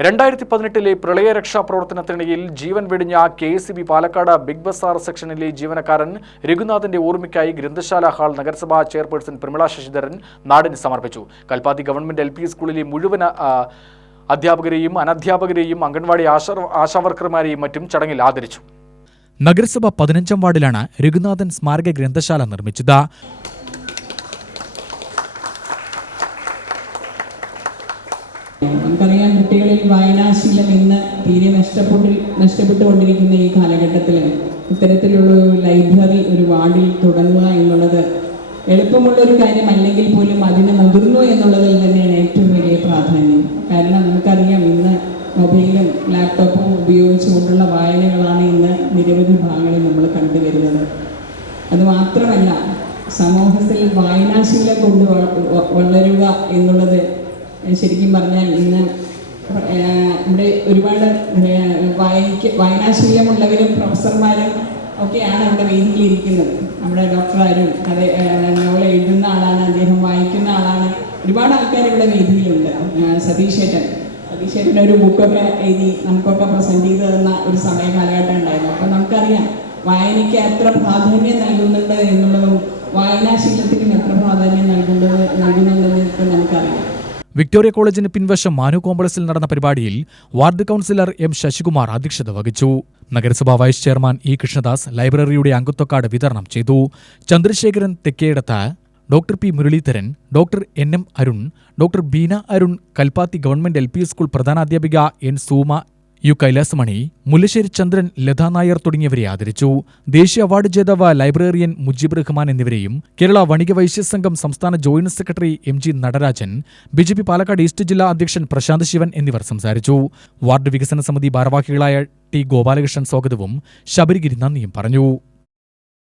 2018 പ്രളയരക്ഷാ പ്രവർത്തനത്തിനിടയിൽ ജീവൻ വെടിഞ്ഞ KSEB Palakkad big Bazar സെക്ഷനിലെ ജീവനക്കാരൻ രഘുനാഥിന്റെ ഓർമ്മയ്ക്കായി ഗ്രന്ഥശാല ഹാൾ നഗരസഭാ ചെയർപേഴ്സൺ പ്രമിള ശശിധരൻ നാടിന് സമർപ്പിച്ചു. കൽപ്പാത്തി ഗവൺമെന്റ് LP സ്കൂളിലെ മുഴുവൻ അധ്യാപകരെയും അനധ്യാപകരെയും അംഗൻവാടി ആശാവർക്കർമാരെയും മറ്റും ചടങ്ങിൽ ആദരിച്ചു. നഗരസഭ 15-ാം വാർഡിലാണ് രഘുനാഥൻ സ്മാരക ഗ്രന്ഥശാല നിർമ്മിച്ചത്. നമുക്കറിയാം, കുട്ടികളിൽ വായനാശീലം ഇന്ന് തീരെ നഷ്ടപ്പെട്ടുകൊണ്ടിരിക്കുന്ന ഈ കാലഘട്ടത്തിൽ ഇത്തരത്തിലുള്ള ഒരു ലൈബ്രറി ഒരു വാർഡിൽ തുടങ്ങുക എന്നുള്ളത് എളുപ്പമുള്ളൊരു കാര്യമല്ലെങ്കിൽ പോലും അതിന് മുതിർന്നു എന്നുള്ളതിൽ തന്നെയാണ് ഏറ്റവും വലിയ പ്രാധാന്യം. കാരണം നമുക്കറിയാം, ഇന്ന് മൊബൈലും ലാപ്ടോപ്പും ഉപയോഗിച്ചുകൊണ്ടുള്ള വായനകളാണ് ഇന്ന് നിരവധി ഭാഗങ്ങളിൽ നമ്മൾ കണ്ടുവരുന്നത്. അതുമാത്രമല്ല, സമൂഹത്തിൽ വായനാശീലം കൊണ്ട് വളരുക എന്നുള്ളത് ശരിക്കും പറഞ്ഞാൽ ഇന്ന് ഇവിടെ ഒരുപാട് വായനാശീലമുള്ളവരും പ്രൊഫസർമാരും ഒക്കെയാണ് നമ്മുടെ വേദിയിലിരിക്കുന്നത്. നമ്മുടെ ഡോക്ടർ അരുൺ നോവൽ എഴുതുന്ന ആളാണ്, അദ്ദേഹം വായിക്കുന്ന ആളാണ്. ഒരുപാട് ആൾക്കാർ ഇവിടെ വേദിയിലുണ്ട്. സതീശേട്ടൻ ഒരു ബുക്കൊക്കെ എഴുതി നമുക്കൊക്കെ പ്രസൻറ്റ് ചെയ്ത് തന്ന ഒരു സമയ കാലഘട്ടം ഉണ്ടായിരുന്നു. അപ്പോൾ നമുക്കറിയാം വായനയ്ക്ക് എത്ര പ്രാധാന്യം നൽകുന്നുണ്ട് എന്നുള്ളതും വായനാശീലത്തിനും എത്ര പ്രാധാന്യം നൽകുന്നുണ്ടെന്ന് ഇപ്പോൾ നമുക്കറിയാം. വിക്ടോറിയ കോളേജിന് പിൻവശം മാനു കോംപ്ലക്സിൽ നടന്ന പരിപാടിയിൽ വാർഡ് കൗൺസിലർ M. ശശികുമാർ അധ്യക്ഷത വഹിച്ചു. നഗരസഭാ വൈസ് ചെയർമാൻ E. കൃഷ്ണദാസ് ലൈബ്രറിയുടെ അംഗത്വ വിതരണം ചെയ്തു. Chandrasekharan Thekkedath, doctor P. Muraleedharan, doctor N. M. Arun, doctor Beena Arun, Kalpathy government LP school പ്രധാനാധ്യാപിക N. സൂമ, U. കൈലാസമണി, മുല്ലശ്ശേരി ചന്ദ്രൻ, ലതാ നായർ തുടങ്ങിയവരെ ആദരിച്ചു. ദേശീയ അവാർഡ് ജേതാവ് ലൈബ്രറിയൻ മുജീബ് റഹ്മാൻ എന്നിവരെയും കേരള വണിക വൈശ്യ സംഘം സംസ്ഥാന joint secretary MG Natarajan, BJP Palakkad east ജില്ലാ അധ്യക്ഷൻ പ്രശാന്ത് ശിവൻ എന്നിവർ സംസാരിച്ചു. വാർഡ് വികസന സമിതി ഭാരവാഹികളായ T. ഗോപാലകൃഷ്ണൻ സ്വാഗതവും ശബരിഗിരി നന്ദിയും പറഞ്ഞു.